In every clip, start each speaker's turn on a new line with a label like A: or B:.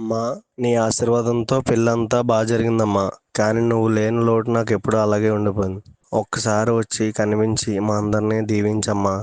A: అమ్మా నీ ఆశీర్వాదంతో పెళ్ళంతా బాగా జరిగిందమ్మా. కానీ నువ్వు లేని లోటు నాకు ఎప్పుడూ అలాగే ఉండిపోయింది. ఒక్కసారి వచ్చి కనిపించి మా అందరినీ దీవించమ్మా.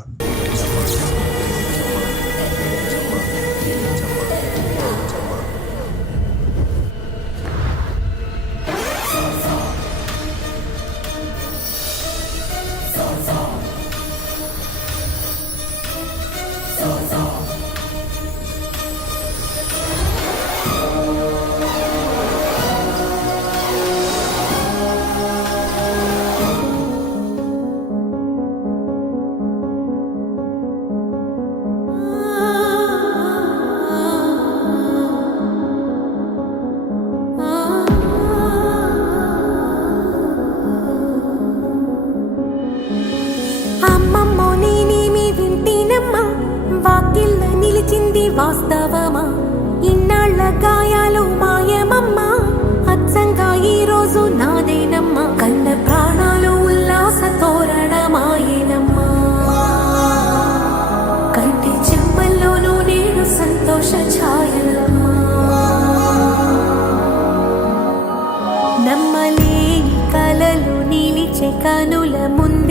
B: వాస్తవమా ఇన్నాళ్ళ గాయాలు మాయమమ్మా. అచ్చంగా ఈ నాదేనమ్మా. కన్న ప్రాణాలు ఉల్లాస తోరణమాయేనమ్మా. కంటి చెంపల్లోనూ నేను సంతోష ఛాయలమ్మా. నమ్మలేని కలలు నిలిచే కనుల ముందు